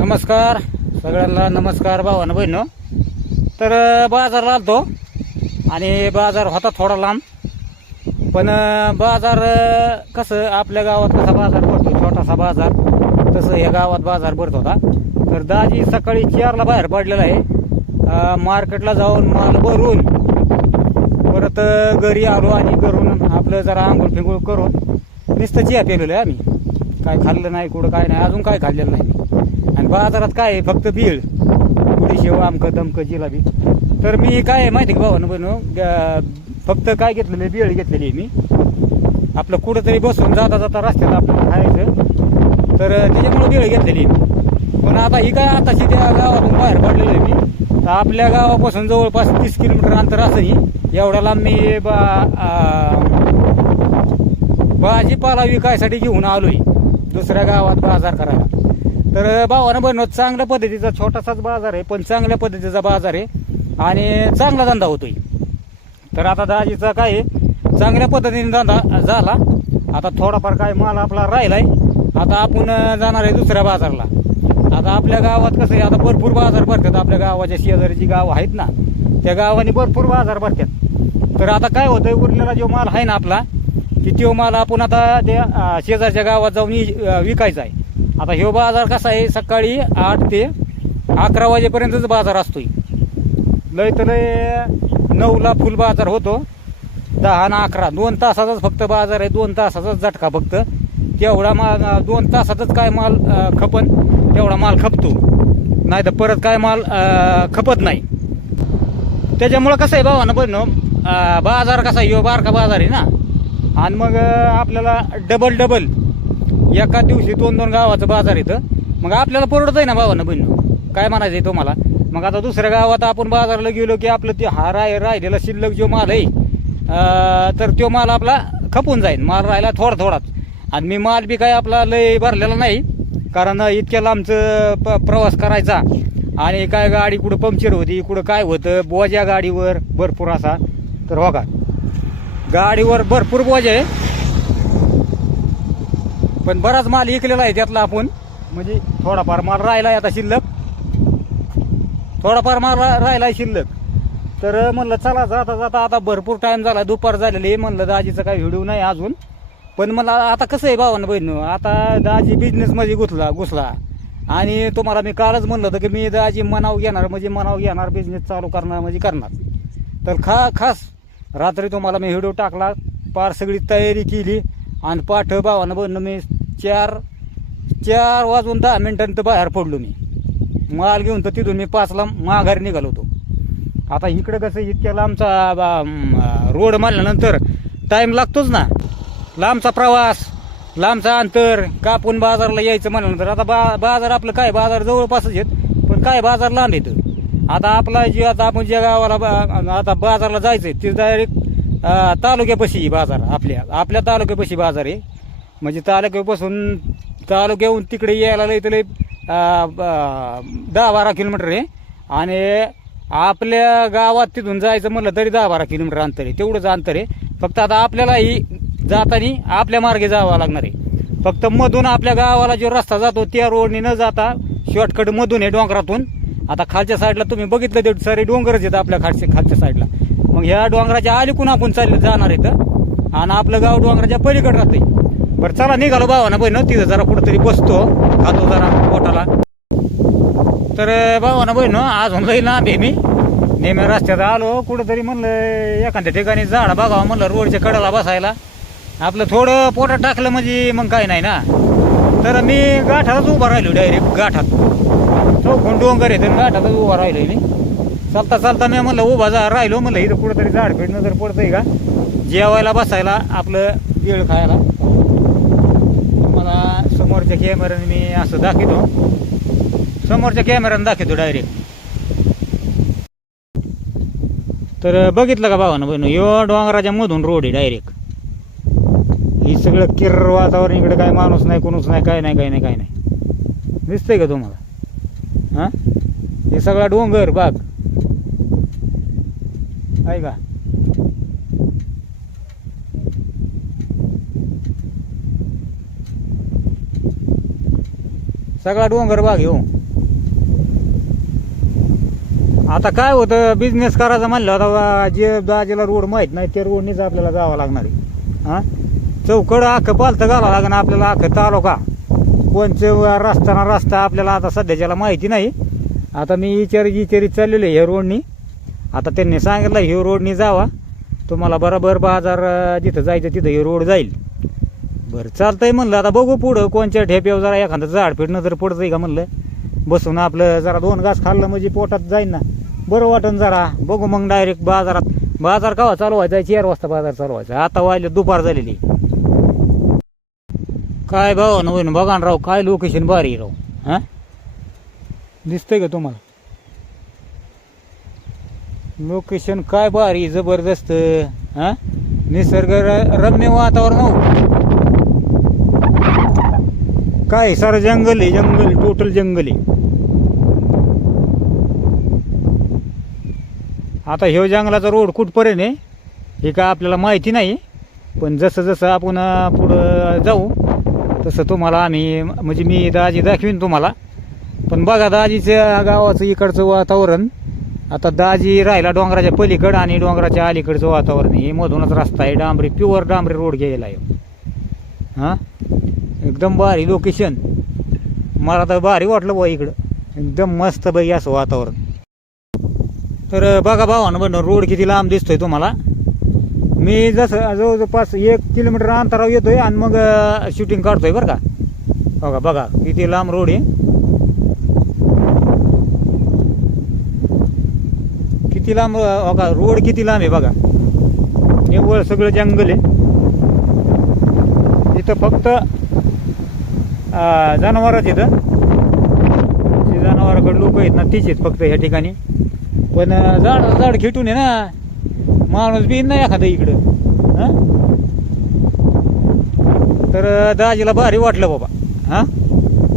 नमस्कार. सगळ्यांना नमस्कार भावानं बहिणं. तर बाजारला आलतो आणि बाजार होता थोडा लांब. पण बाजार कसं आपल्या गावात कसा बाजार भरतो छोटासा बाजार तसं ह्या गावात बाजार भरत होता. तर दाजी सकाळी चारला बाहेर पडलेला आहे. मार्केटला जाऊन माल भरून परत घरी आलो आणि घरून आपलं जरा आंघोळ फिंगोळ करून नुसतं चिया पेलेलं आहे आम्ही. काय खाल्लं नाही कुठं काय नाही अजून काय खाल्लेलं नाही बाजारात काय आहे? फक्त बीळ पुढे शेव आमकं दमकं जिलाबी. तर मी काय आहे माहिती आहे का भावानं बनू फक्त काय घेतलेलं आहे? बीळ घेतलेली आहे मी. आपलं कुठंतरी बसून जाता जाता रस्त्यात आपल्याला खायचं तर त्याच्यामुळे बीळ घेतलेली पण आता ही काय आताशी त्या गावातून बाहेर पडलेलं आहे मी. तर आपल्या गावापासून जवळपास तीस किलोमीटर अंतर असंही एवढ्या लांब मी बा भाजीपाला विकायसाठी घेऊन आलोय दुसऱ्या गावात बाजार करायला. तर भावानं बनवत चांगल्या पद्धतीचा छोटासाच बाजार आहे पण चांगल्या पद्धतीचा बाजार आहे आणि चांगला धंदा होतोय. तर आता दाजीचा काय आहे चांगल्या पद्धतीने धंदा झाला. आता थोडाफार काय माल आपला राहिलाय. आता आपण जाणार आहे दुसऱ्या बाजारला. आता आपल्या गावात कसं आहे आता भरपूर बाजार भरतात. आपल्या गावाच्या शेजारी जी गावं आहेत ना त्या गावाने भरपूर बाजार भरतात. तर आता काय होतंय उरलेला जो माल आहे ना आपला की तो माल आपण आता त्या शेजारच्या गावात जाऊन विकायचा आहे. आता ह्यो बाजार कसा आहे? सकाळी आठ ते अकरा वाजेपर्यंतच बाजार असतोय. लय तर लय नऊला फुल बाजार होतो. दहा ना अकरा. दोन तासाचाच फक्त बाजार आहे. दोन तासाचाच झटका फक्त. तेवढा माल दोन तासातच काय माल खपन तेवढा माल खपतो. नाही तर परत काय माल खपत नाही. त्याच्यामुळं कसं आहे भावानं पण बाजार कसा आहे? यो बारका बाजार आहे ना. आणि मग आपल्याला डबल डबल एका दिवशी दोन दोन गावाचं बाजार येतं मग आपल्याला परवडत आहे ना भावानं बहिण? काय म्हणायचं आहे तुम्हाला? मग आता दुसऱ्या गावात आपण बाजारला गेलो की आपलं ते हा राय राहिलेला शिल्लक जो माल आहे तर तो माल आपला खपून जाईल माल राहिला थोडा थोडाच. आणि मी माल बी काय आपला लय भरलेला नाही कारण इतक्या लांबचं प प्रवास करायचा. आणि काय गाडी कुठं पंक्चर होती कुठं काय होतं बोजा गाडीवर भरपूर असा. तर हो का गाडीवर भरपूर बोजा आहे. पण बराच माल इकलेला आहे त्यातला आपण. म्हणजे थोडाफार माल राहिला आहे आता शिल्लक. थोडाफार माल रा- राहिला आहे शिल्लक. तर म्हणलं चला जाता जाता आता भरपूर टाईम झाला. दुपार झालेली आहे. म्हणलं दाजीचा काही व्हिडिओ नाही अजून. पण मला आता कसं आहे भावानं बहिण? आता दाजी बिझनेसमध्ये घुसला घुसला. आणि तुम्हाला मी कालच म्हणलं होतं की मी दाजी मनाव घेणार म्हणजे मनाव घेणार बिझनेस चालू करणार म्हणजे करणार. तर खा खास रात्री तुम्हाला मी व्हिडिओ टाकला पार सगळी तयारी केली. आणि पाठ भावानं बहिणं मी चार चार वाजून दहा मिनिटांनी तर बाहेर पडलो मी. माल घेऊन तर तिथून मी पाचला माघारी निघालो होतो. आता इकडे कसं इतक्या लांबचा बा- रोड मारल्यानंतर टाईम लागतोच ना. लांबचा प्रवास लांबचा अंतर कापून बाजारला यायचं म्हणल्यानंतर आता बा बाजार आपलं काय बाजार जवळपासच आहेत पण काय बाजार लांब येतं आता आपला जे आता आपण ज्या गावाला बा- आता बाजारला जायचं आहे ते डायरेक्ट तालुक्यापाशी बाजार आपल्या आपल्या तालुक्यापाशी बाजार आहे. म्हणजे तालुक्यापासून तालुक्याहून तिकडे यायला लय तर लय दहा बारा किलोमीटर आहे. आणि आपल्या गावात तिथून जायचं म्हणलं तरी दहा बारा किलोमीटर अंतर आहे. तेवढंच अंतर आहे. फक्त आता आपल्यालाही जाताना आपल्या मार्गे जावं लागणार आहे. फक्त मधून आपल्या गावाला जो रस्ता जातो त्या रोडने न जाता शॉर्टकट मधून आहे डोंगरातून. आता खालच्या साईडला तुम्ही बघितलं ते सारे डोंगरच आहेत आपल्या खालच्या खालच्या साईडला मग ह्या डोंगराच्या आलीकून आपण चालले जाणार आहेत. आणि आपलं गाव डोंगराच्या पलीकडे राहते बरं चला निघालो भावाना बहिणं. तिथं जरा कुठंतरी बसतो. खातो जरा पोटाला. तर भावाना बहिणं अजून जाईल ना आहे मी नेहमी रस्त्यात आलो कुठंतरी म्हणलं एखाद्या ठिकाणी झाडं बघावं म्हणलं रोडच्या कडाला बसायला. आपलं थोडं पोटात टाकलं म्हणजे मग काय नाही ना. तर मी गाठातच उभा राहिलो डायरेक्ट गाठात. चौकून डोंगर येतं गाठातच उभा राहिलो मी. चालता चालता मी म्हणलं उभा जा राहिलो म्हणलं इथं कुठंतरी झाड फिरणं जर पडतंय का? जेवायला बसायला आपलं वेळ खायला. समोरच्या कॅमेऱ्याने मी असं दाखवतो. समोरच्या कॅमेऱ्याने दाखवतो डायरेक्ट तर बघितलं का भावानं बहिण? यो डोंगराच्या मधून रोड आहे डायरेक्ट ही सगळं किर्र वातावरण इकडे काय माणूस नाही कोणूच नाही काय नाही काय नाही काय नाही. दिसतंय का तुम्हाला? हा? हे सगळा डोंगर बाग. आहे का? सगळा डोंगर बाग येऊ. आता काय होतं बिझनेस करायचं म्हणलं आता जे बाजूला रोड माहीत नाही ते रोडनीच आपल्याला जावं लागणार आहे. हां? चौकड आखं पालतं घालावं लागेल आपल्याला आखं तालुका. कोणचं रस्ता ना रस्ता आपल्याला आता सध्याच्याला माहिती नाही. आता मी विचारी विचारीत चाललेलो आहे रोडनी आता त्यांनी सांगितलं हे रोडनी जावा. तुम्हाला बरोबर बाजार जिथं जायचं तिथं हे रोड जाईल. बरं चालतंय म्हणलं आता बघू पुढं कोणच्या ठेप्यावर जरा एखादं झाड नजर पडतंय का म्हणलं. बसून आपलं जरा दोन घास खाल्लं म्हणजे पोटात जाईन ना. बरं वाटन जरा बघू मग डायरेक्ट बाजारात. बाजार कवा चालू व्हायचा? चार वाजता बाजार चालू व्हायचा. आता वाहिले दुपार झालेली. काय भाऊ ना होईन बघा राव काय लोकेशन भारी राव. हां? दिसतंय का तुम्हाला? लोकेशन काय भारी जबरदस्त. हां? निसर्ग रम्य वातावरण हो. काय सारं जंगल आहे जंगल टोटल जंगल आहे. आता ह्यो जंगलाचा रोड कुठपर्यंत आहे? हे काय आपल्याला माहिती नाही पण जसं जसं आपण पुढं जाऊ तसं तुम्हाला आम्ही म्हणजे मी दाजी दाखवीन तुम्हाला. पण बघा दाजीच्या गावाचं इकडचं वातावरण आता दाजी राहिला डोंगराच्या पलीकडं आणि डोंगराच्या अलीकडचं वातावरण हे मधूनच रस्ता आहे डांबरी प्युअर डांबरी रोड गेलेला आहे. हां? एकदम भारी लोकेशन मला तर भारी वाटलं बुवा इकडं. एकदम मस्त बाई असं वातावरण. तर बघा भावानं बन रोड किती लांब दिसतोय तुम्हाला. मी जसं जवळपास एक किलोमीटर अंतरावर येतोय आणि मग शूटिंग काढतोय बरं का. बघा बघा किती लांब रोड आहे. किती लांब बघा रोड किती लांब आहे बघा. निव्वळ सगळं जंगल आहे. इथं फक्त जनावरच इथं ते जनावराकडे लोक आहेत ना तीच आहेत फक्त ह्या ठिकाणी. पण जाड झाड झाड खेटून आहे ना माणूस बी नाही एखादं इकडं तर दाजीला भारी वाटलं बाबा हां.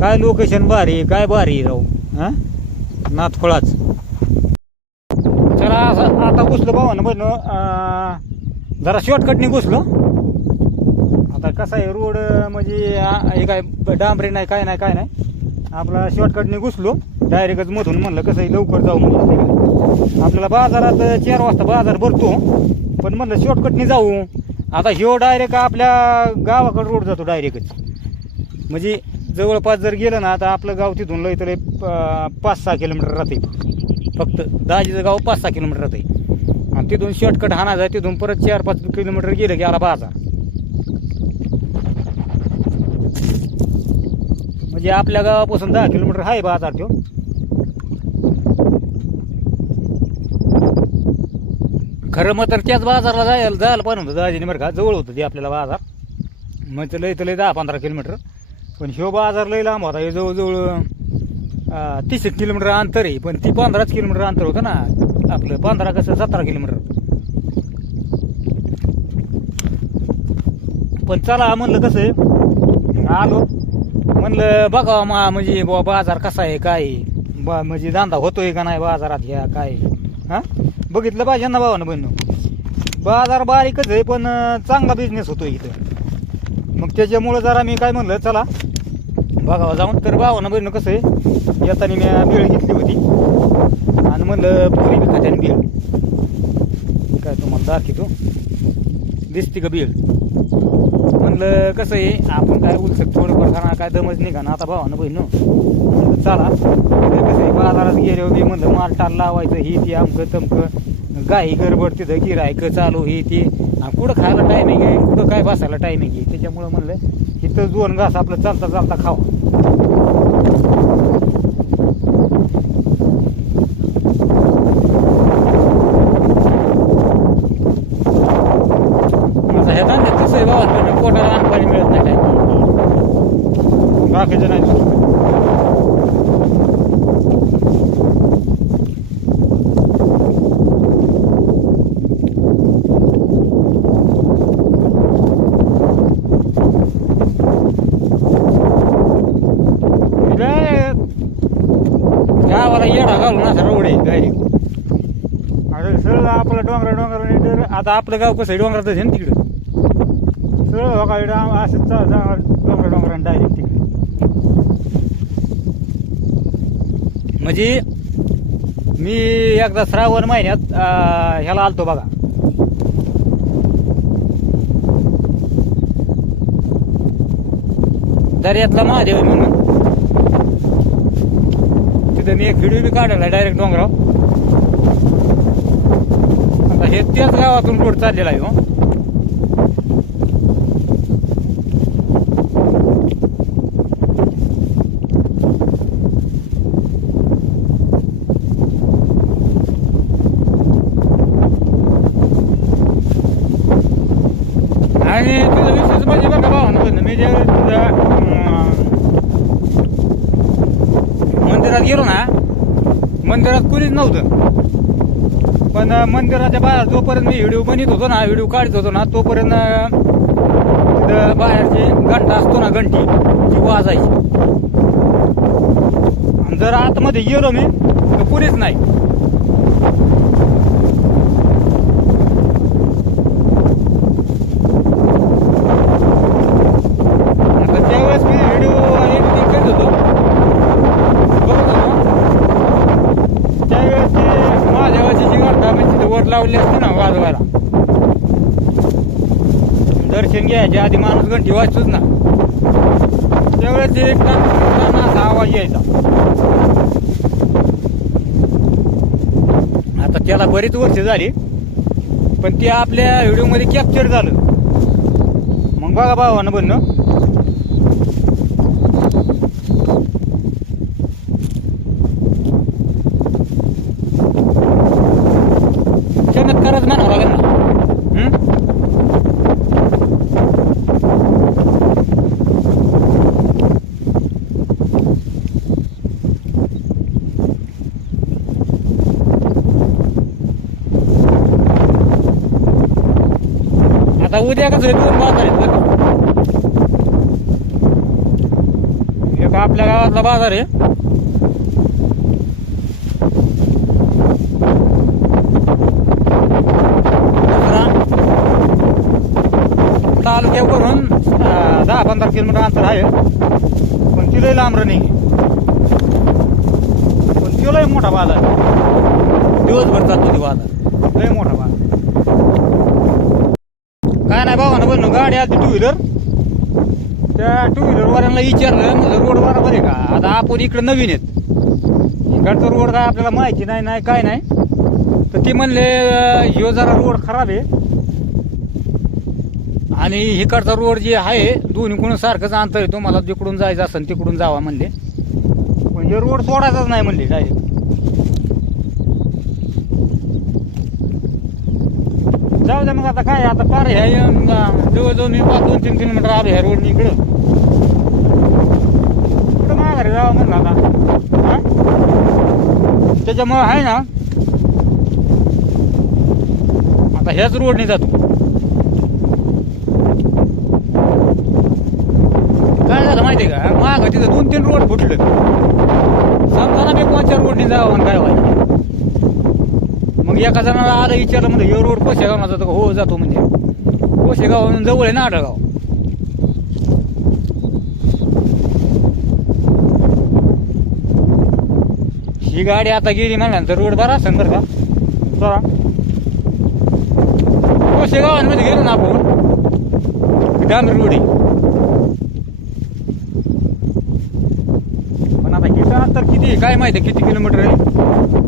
काय लोकेशन भारी काय भारी राहू हां. नाथखोळाच चला असं आता घुसलो भावानं बन जरा शॉर्टकटने घुसलो. आता कसं आहे रोड म्हणजे आ- हे काय डांबरे डांबरी नाही काय नाही काय नाही. आपला शॉर्टकटने घुसलो डायरेक्टच मधून म्हणलं कसं आहे लवकर जाऊ म्हणलं आपल्याला. बाजारात चार वाजता बाजार भरतो पण म्हणलं शॉर्टकटने जाऊ. आता ह्यो डायरेक्ट आपल्या गावाकडे रोड जातो डायरेक्टच म्हणजे जवळपास जर गेलं ना आता आपलं गाव तिथून लय तर पाच सहा किलोमीटर राहते फक्त दाजीचं गाव पाच सहा किलोमीटर राहते आणि तिथून शॉर्टकट हाणायचा तिथून परत चार पाच किलोमीटर गेलं की आला बाजार. म्हणजे आपल्या गावापासून दहा किलोमीटर आहे बाजार तो. खरं मग तर त्याच बाजारला जायला जायला पण होतं दाजीने बरं का. जवळ होतं ते आपल्याला बाजार. म्हणजे लय तर लय दहा पंधरा किलोमीटर. पण ह्यो बाजार लय लांब होता. हे जवळजवळ तीस एक किलोमीटर अंतर आहे. पण ती पंधराच किलोमीटर अंतर होतं ना. आपलं पंधरा कसं सतरा किलोमीटर. पण चला म्हणलं कसं आहे? आलो. म्हणलं बघा मा म्हणजे बुवा बाजार कसा आहे काय आहे. बा म्हणजे धंदा होतोय का नाही बाजारात ह्या काय आहे. हा? बघितलं पाहिजे ना भावानं बहिण. बाजार बारीकच आहे पण अं, चांगला बिझनेस होतो इथं. मग त्याच्यामुळं जरा मी काय म्हणलं चला. बघावं जाऊन तर भावानं बहिण कसं आहे येताना मी बेळ घेतली होती. आणि म्हणलं पोरी बी खात्याने बेळ काय तुम्हाला दाखवतो? दिसते का बेळ म्हणलं कसं आहे आपण काय उलसक थोडंफार खाणार काय दमच निघा ना आता भावानं बहिण. म्हणलं चला. कसं आहे बाजारात गेले होते म्हणलं माल टाल लावायचं ही ती आमकं तमकं. गाई गडबड तिथं गिरायकं चालू ही ती. कुठं खायला टायमिंग आहे कुठं काय बसायला टायमिंग आहे? त्याच्यामुळं म्हणलं इथं दोन घास आपलं चालता चालता खावा आता हे धंद्यात कसं आहे बाबा पोटाला अन्न पाणी मिळत नाही काय बाकीचं नाही लय गावाला येडा घालून असा रोड आहे डायरेक्ट अरे सरळ आपलं डोंगरा डोंगरा आता आपलं गाव कसं आहे? डोंगरातच आहे ना तिकडं? सगळं हो का इकडं असं डोंगर जा- डोंगरा डायरेक्ट तिकडे. म्हणजे मी एकदा श्रावण महिन्यात ह्याला आलतो बघा. दर्यातला महादेव म्हणून. तिथं मी एक व्हिडिओ बी काढला डायरेक्ट डोंगराव हे त्याच गावातून रोड चाललेला आहे हो. आणि तुझं विशेष म्हणजे बघा भावानं ना, मी जे तुझ्या मंदिरात गेलो ना मंदिरात कुणीच नव्हतं. पण मंदिराच्या बाहेर जोपर्यंत मी व्हिडिओ बनवत होतो ना व्हिडिओ काढत होतो ना तोपर्यंत तिथं बाहेरची घंटा असतो ना घंटी ती वाजायची. जर आतमध्ये गेलो मी तर कुणीच नाही आता त्यावेळेस मी व्हिडिओ एडिटिंग करत होतो बघत होतो त्यावेळेस ती महादेवाची जी घंटा मी तिथे वर लावली असते ना वाजवायला दर्शन आधी माणूस घंटी वाचतोच ना. त्यावेळेस ते एक असा आवाज यायचा. आता त्याला बरीच वर्ष झाली पण ते आपल्या व्हिडिओमध्ये कॅप्चर झालं. मग बघा भावानं बनणं चमत्कारच म्हणावं लागेल ना हं? आता उद्या कसं आहे, दोन बाजार आहेत बरं का? एक आपल्या गावातला बाजार आहे दुसरा तालुक्यावरून दहा पंधरा किलोमीटर अंतर आहे पण तिलाही लांब रनिंग पण तिलाही मोठा बाजार आहे. दिवसभर चालतो ते बाजार लय मोठा बाजार काय नाही गाडी आली टू व्हीलर त्या टू व्हीलर वाल्यांना विचारलं म्हणलं रोड बरोबर आहे का? आता आपण इकडे नवीन आहेत. इकडचा रोड काय आपल्याला माहिती नाही नाही काय नाही. तर ते म्हणले ह्यो जरा रोड खराब आहे. आणि इकडचा रोड जे आहे दोन्ही कोण सारखंच अंतर आहे. तुम्हाला जिकडून जायचं असेल तिकडून जावा म्हणले. पण हे रोड सोडायचाच नाही म्हणले डायरेक्ट जाऊ दे मग आता काय आता पार ह्या अं, जवळजवळ मी पाच दोन तीन किलोमीटर आलो ह्या रोडनी इकडं. कुठं माघारी जावं म्हणलं आता? त्याच्यामुळं आहे ना? आता ह्याच रोडने जातो. काय झालं माहिती आहे का? माग तिथं दोन तीन रोड फुटलं समजा ना मी कोणत्या रोडने जावं काय व्हायचं? मग एका जणाला आलं विचारलं म्हणजे हे रोड कोशेगाव जातो का? हो जातो म्हणजे. कोशेगाव जवळ आहे ना आडगाव ही गाडी आता गेली म्हणल्यानंतर रोड बरा असेल बरं का? चला. कोशेगावांमध्ये गेलो ना आपण. डांबरी रोड. आहे पण आता किती तर किती काय माहिती आहे किती किलोमीटर आहे?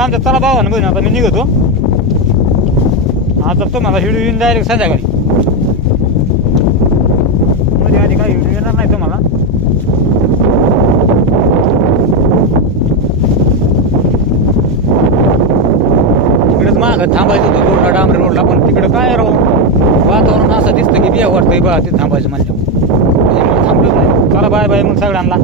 बरं चला भावा ना बहीण आता मी निघतो. आता तुम्हाला हिडू येईन डायरेक्ट संध्याकाळी. मध्ये आधी काही हिडू येणार नाही तुम्हाला. तिकडेच मागं थांबायचं होतं रोडला डांबरे रोडला पण तिकडं काय राहू वातावरण असं दिसतं की बिया वाटतंय बा ते थांबायचं म्हणजे थांबलं नाही. चला बाय बाय मग सगळ्यांना.